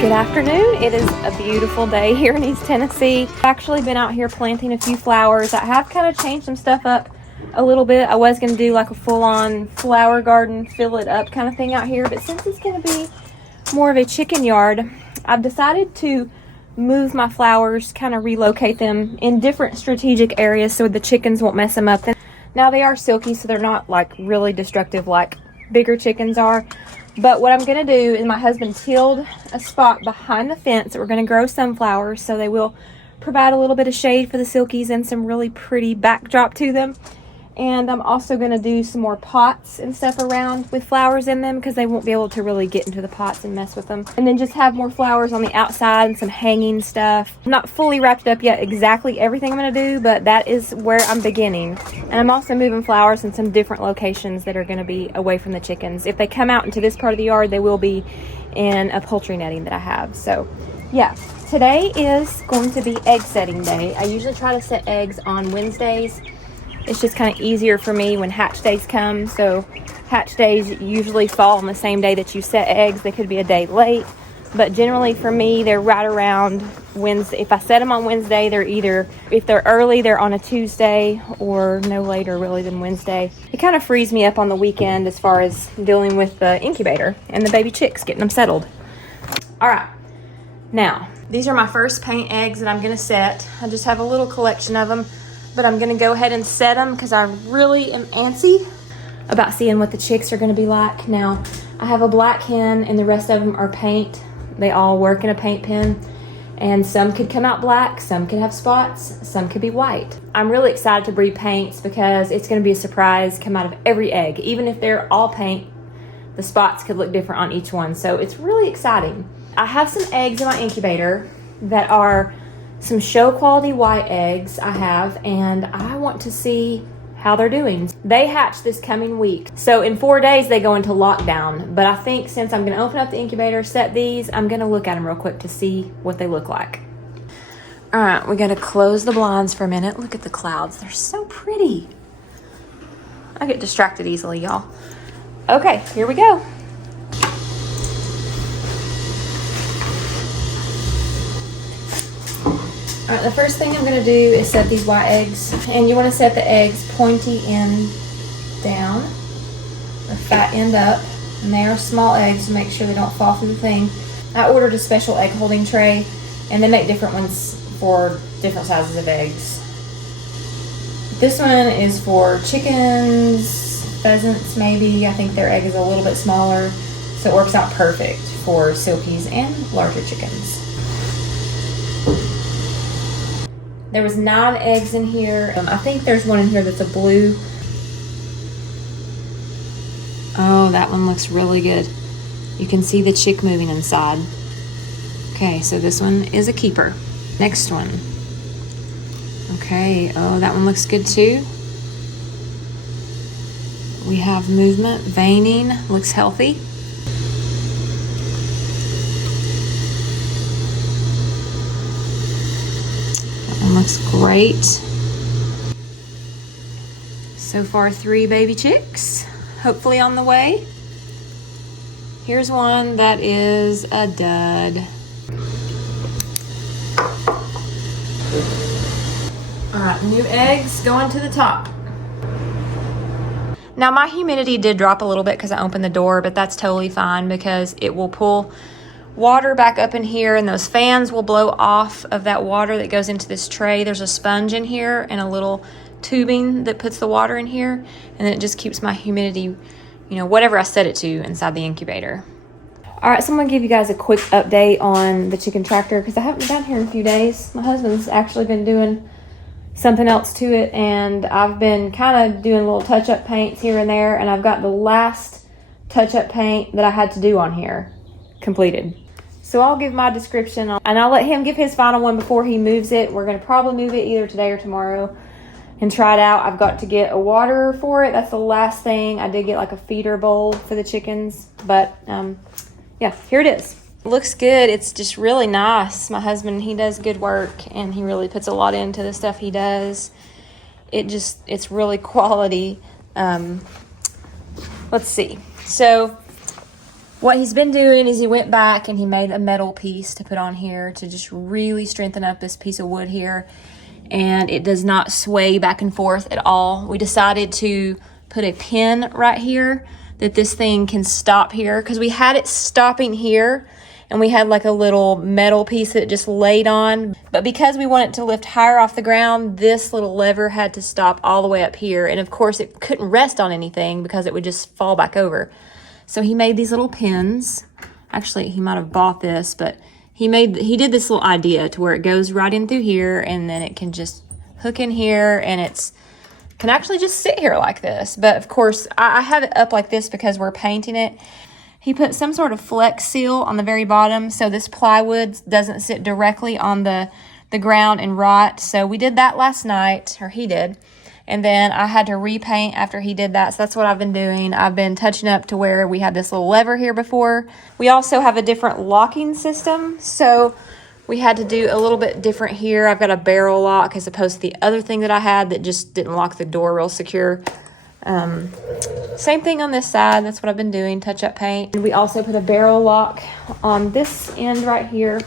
Good afternoon. It is a beautiful day here in East Tennessee. I've actually been out here planting a few flowers. I have kind of changed some stuff up a little bit. I was going to do like a full-on flower garden, fill it up kind of thing out here, but since it's going to be more of a chicken yard, I've decided to move my flowers, kind of relocate them in different strategic areas so the chickens won't mess them up. Now they are silky, so they're not like really destructive like bigger chickens are. But what I'm going to do is my husband tilled a spot behind the fence that we're going to grow sunflowers, so they will provide a little bit of shade for the silkies and some really pretty backdrop to them. And I'm also going to do some more pots and stuff around with flowers in them because they won't be able to really get into the pots and mess with them. And then just have more flowers on the outside and some hanging stuff. I'm not fully wrapped up yet exactly everything I'm going to do, but that is where I'm beginning. And I'm also moving flowers in some different locations that are going to be away from the chickens. If they come out into this part of the yard, they will be in a poultry netting that I have. So yeah, today is going to be egg setting day. I usually try to set eggs on Wednesdays. It's just kind of easier for me when hatch days come. So hatch days usually fall on the same day that you set eggs. They could be a day late, but generally for me, they're right around Wednesday. If I set them on Wednesday, they're either, if they're early, they're on a Tuesday or no later really than Wednesday. It kind of frees me up on the weekend as far as dealing with the incubator and the baby chicks, getting them settled. All right, now these are my first paint eggs that I'm gonna set. I just have a little collection of them, but I'm gonna go ahead and set them because I really am antsy about seeing what the chicks are gonna be like. Now, I have a black hen and the rest of them are paint. They all work in a paint pen, and some could come out black, some could have spots, some could be white. I'm really excited to breed paints because it's gonna be a surprise come out of every egg. Even if they're all paint, the spots could look different on each one, so it's really exciting. I have some eggs in my incubator that are some show quality white eggs I have, and I want to see how they're doing. They hatch this coming week. So in 4 days, they go into lockdown. But I think since I'm gonna open up the incubator, set these, I'm gonna look at them real quick to see what they look like. All right, we gotta close the blinds for a minute. Look at the clouds, they're so pretty. I get distracted easily, y'all. Okay, here we go. All right, the first thing I'm gonna do is set these white eggs, and you wanna set the eggs pointy end down, or fat end up, and they are small eggs to make sure they don't fall through the thing. I ordered a special egg holding tray, and they make different ones for different sizes of eggs. This one is for chickens, pheasants maybe. I think their egg is a little bit smaller, so it works out perfect for silkies and larger chickens. There was 9 eggs in here. I think there's one in here that's a blue. Oh, that one looks really good. You can see the chick moving inside. Okay, so this one is a keeper. Next one. Okay, oh, that one looks good too. We have movement, veining, looks healthy. Looks great. So far 3 baby chicks, hopefully on the way. Here's one that is a dud. All right, new eggs going to the top. Now my humidity did drop a little bit because I opened the door, but that's totally fine because it will pull water back up in here, and those fans will blow off of that water that goes into this tray. There's a sponge in here and a little tubing that puts the water in here, and then it just keeps my humidity, you know, whatever I set it to inside the incubator. All right, so I'm gonna give you guys a quick update on the chicken tractor because I haven't been down here in a few days. My husband's actually been doing something else to it, and I've been kind of doing little touch-up paints here and there, and I've got the last touch-up paint that I had to do on here completed. So I'll give my description and I'll let him give his final one before he moves it. We're going to probably move it either today or tomorrow and try it out. I've got to get a water for it. That's the last thing. I did get like a feeder bowl for the chickens, but yeah, here it is. It looks good. It's just really nice. My husband, he does good work and he really puts a lot into the stuff he does. It's really quality. Let's see. So What he's been doing is he went back and he made a metal piece to put on here to just really strengthen up this piece of wood here. And it does not sway back and forth at all. We decided to put a pin right here that this thing can stop here, because we had it stopping here and we had like a little metal piece that it just laid on. But because we want it to lift higher off the ground, this little lever had to stop all the way up here. And of course it couldn't rest on anything because it would just fall back over. So he made these little pins. Actually, he might have bought this, but he did this little idea to where it goes right in through here, and then it can just hook in here, and can actually just sit here like this. But of course, I have it up like this because we're painting it. He put some sort of flex seal on the very bottom so this plywood doesn't sit directly on the ground and rot. So we did that last night, or he did. And then I had to repaint after he did that. So that's what I've been doing. I've been touching up to where we had this little lever here before. We also have a different locking system. So we had to do a little bit different here. I've got a barrel lock as opposed to the other thing that I had that just didn't lock the door real secure. Same thing on this side. That's what I've been doing, touch up paint. And we also put a barrel lock on this end right here.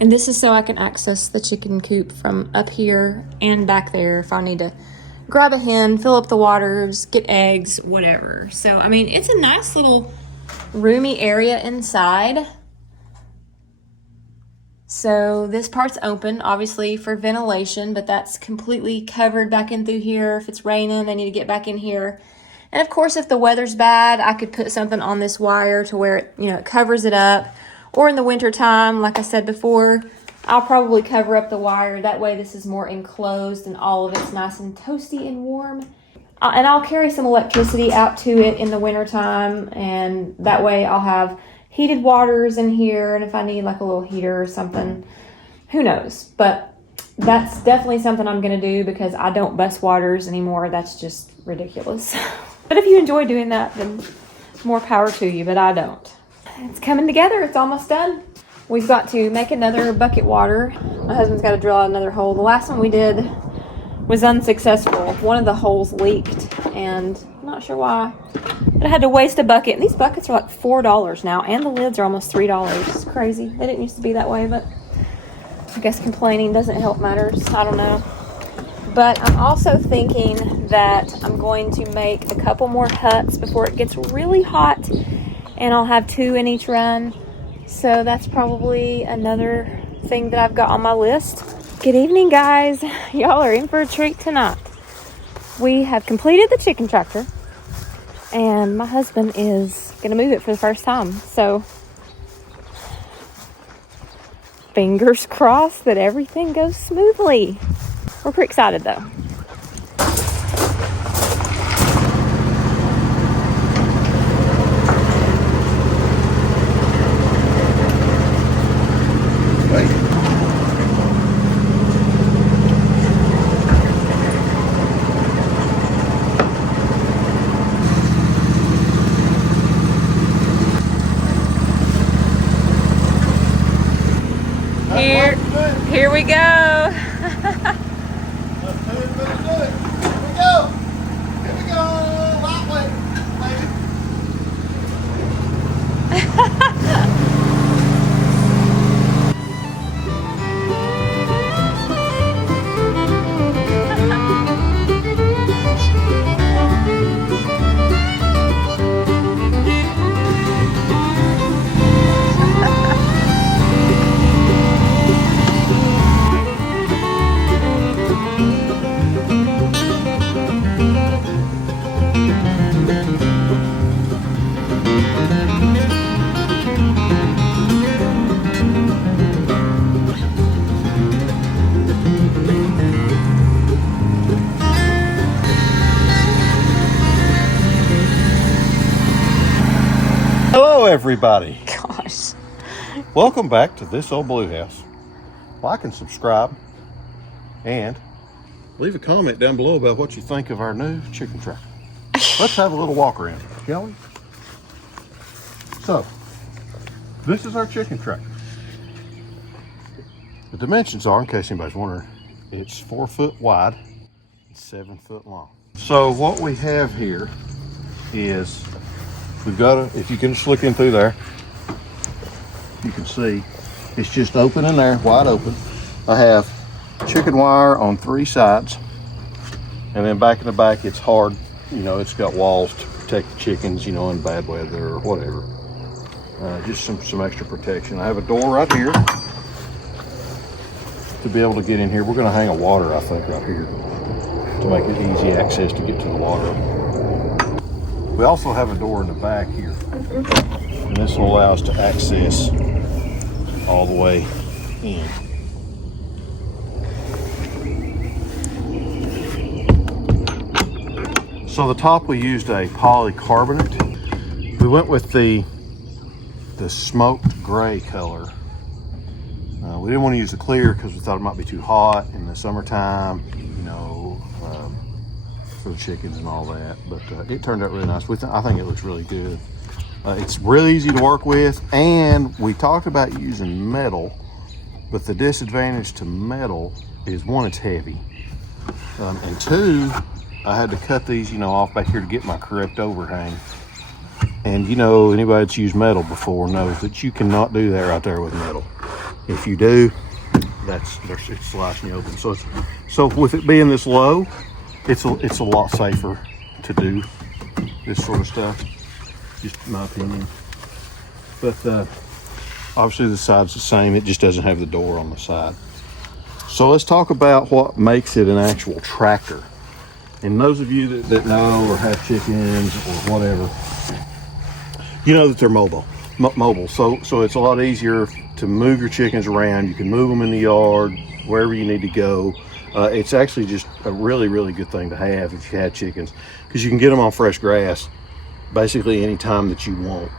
And this is so I can access the chicken coop from up here and back there if I need to grab a hen, fill up the waters, get eggs, whatever. So, I mean, it's a nice little roomy area inside. So this part's open, obviously, for ventilation, but that's completely covered back in through here. If it's raining, they need to get back in here. And of course, if the weather's bad, I could put something on this wire to where it, it covers it up. Or in the winter time, like I said before, I'll probably cover up the wire. That way this is more enclosed and all of it's nice and toasty and warm. And I'll carry some electricity out to it in the winter time, and that way I'll have heated waters in here, and if I need like a little heater or something, who knows. But that's definitely something I'm going to do because I don't bust waters anymore. That's just ridiculous. But if you enjoy doing that, then more power to you, but I don't. It's coming together. It's almost done. We've got to make another bucket water. My husband's got to drill out another hole. The last one we did was unsuccessful. One of the holes leaked, and I'm not sure why. But I had to waste a bucket. And these buckets are like $4 now, and the lids are almost $3. It's crazy. They didn't used to be that way, but I guess complaining doesn't help matters. I don't know. But I'm also thinking that I'm going to make a couple more huts before it gets really hot. And I'll have 2 in each run. So that's probably another thing that I've got on my list. Good evening, guys. Y'all are in for a treat tonight. We have completed the chicken tractor. And my husband is going to move it for the first time. So fingers crossed that everything goes smoothly. We're pretty excited though. Here we go. Hello everybody. Gosh. Welcome back to This Old Blue House. Like and subscribe and leave a comment down below about what you think of our new chicken tractor. Let's have a little walk around, shall we? So, this is our chicken tractor. The dimensions are, in case anybody's wondering, it's 4 foot wide and 7 foot long. So what we have here is We've got if you can just look in through there, you can see it's just open in there, wide open. I have chicken wire on 3 sides, and then back in the back it's hard, you know, it's got walls to protect the chickens, you know, in bad weather or whatever. Just some extra protection. I have a door right here to be able to get in here. We're going to hang a water, I think, right here to make it easy access to get to the water. We also have a door in the back here, and this will allow us to access all the way in. So the top, we used a polycarbonate. We went with the smoked gray color. We didn't want to use the clear because we thought it might be too hot in the summertime, you know, for the chickens and all that. But it turned out really nice. I think it looks really good. It's really easy to work with, and we talked about using metal, but the disadvantage to metal is, 1, it's heavy, and 2, I had to cut these, you know, off back here to get my correct overhang. And you know, anybody that's used metal before knows that you cannot do that right there with metal. If you do, it's slicing you open. So with it being this low, it's a lot safer to do this sort of stuff. Just my opinion. But obviously the side's the same. It just doesn't have the door on the side. So let's talk about what makes it an actual tractor. And those of you that know or have chickens or whatever, you know that they're mobile. So it's a lot easier to move your chickens around. You can move them in the yard, wherever you need to go. It's actually just a really, really good thing to have if you had chickens, because you can get them on fresh grass basically any time that you want.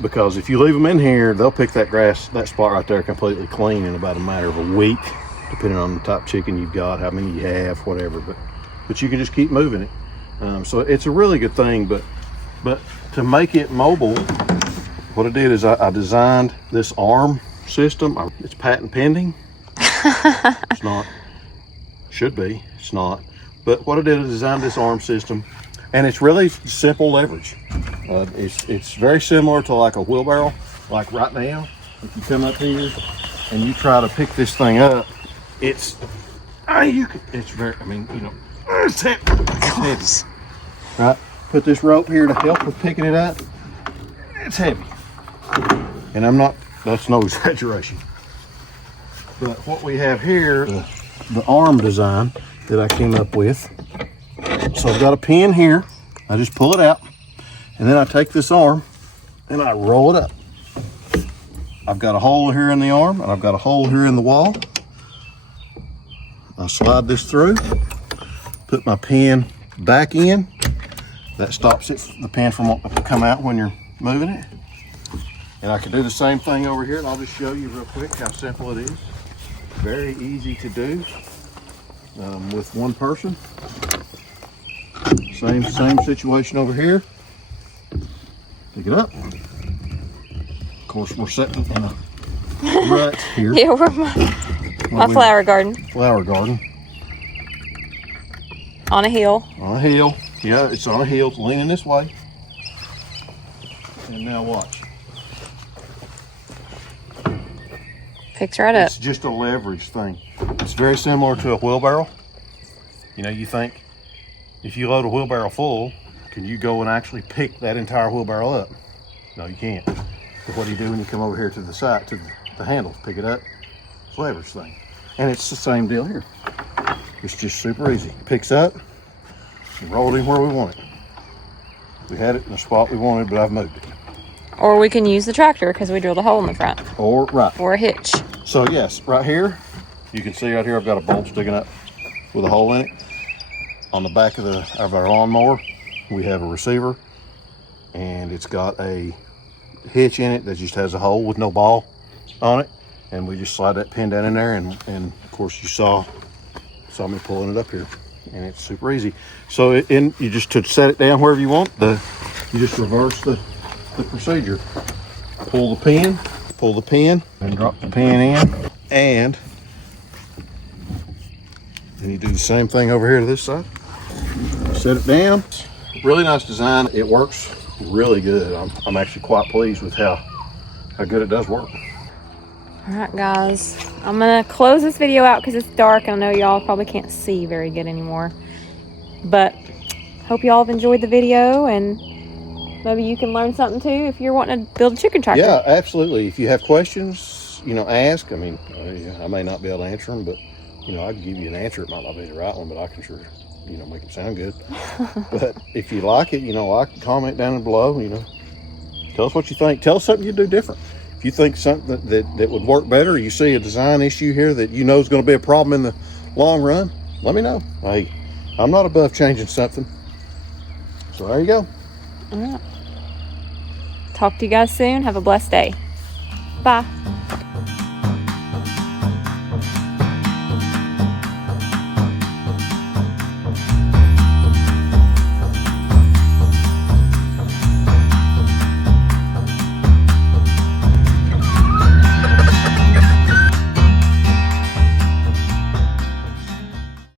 Because if you leave them in here, they'll pick that grass, that spot right there, completely clean in about a matter of a week, depending on the type of chicken you've got, how many you have, whatever. But you can just keep moving it. So it's a really good thing. But to make it mobile, what I did is I designed this arm system. It's patent pending. It's not. Should be. It's not. But what I did is designed this arm system, and it's really simple leverage. It's very similar to like a wheelbarrow. Like right now, if you come up here and you try to pick this thing up, it's very, I mean, you know, it's heavy. It's heavy. Right? Put this rope here to help with picking it up. It's heavy. And that's no exaggeration. But what we have here, the arm design that I came up with. So I've got a pin here. I just pull it out, and then I take this arm and I roll it up. I've got a hole here in the arm, and I've got a hole here in the wall. I slide this through, put my pin back in. That stops the pin from wanting to come out when you're moving it. And I can do the same thing over here, and I'll just show you real quick how simple it is. Very easy to do with one person. Same situation over here. Pick it up. Of course, we're sitting in a rut here. Yeah, we're my flower garden. Flower garden. On a hill. On a hill. Yeah, it's on a hill. It's leaning this way. And now watch. Picks right up. It's just a leverage thing. It's very similar to a wheelbarrow. You know, you think if you load a wheelbarrow full, can you go and actually pick that entire wheelbarrow up? No, you can't. But what do you do when you come over here to the side, to the handle, pick it up? It's a leverage thing. And it's the same deal here. It's just super easy. Picks up, and roll it in where we want it. We had it in the spot we wanted, but I've moved it. Or we can use the tractor because we drilled a hole in the front. Or a hitch. So yes, right here, you can see right here I've got a bolt sticking up with a hole in it. On the back of our lawnmower, we have a receiver, and it's got a hitch in it that just has a hole with no ball on it, and we just slide that pin down in there, and of course you saw me pulling it up here, and it's super easy. So you just to set it down wherever you want, you just reverse the procedure. Pull the pin, and drop the pin in, and then you do the same thing over here to this side. Set it down. Really nice design. It works really good. I'm actually quite pleased with how good it does work. All right, guys, I'm gonna close this video out because it's dark. I know y'all probably can't see very good anymore, but hope y'all have enjoyed the video, and maybe you can learn something too if you're wanting to build a chicken tractor. Yeah, absolutely. If you have questions, ask. I mean, I may not be able to answer them, but I can give you an answer. It might not be the right one, but I can sure make it sound good. But if you like it, like, comment down below. Tell us what you think. Tell us something you do different. If you think something that would work better, you see a design issue here that is going to be a problem in the long run, let me know. Hey, I'm not above changing something. So there you go. All right. Talk to you guys soon. Have a blessed day. Bye.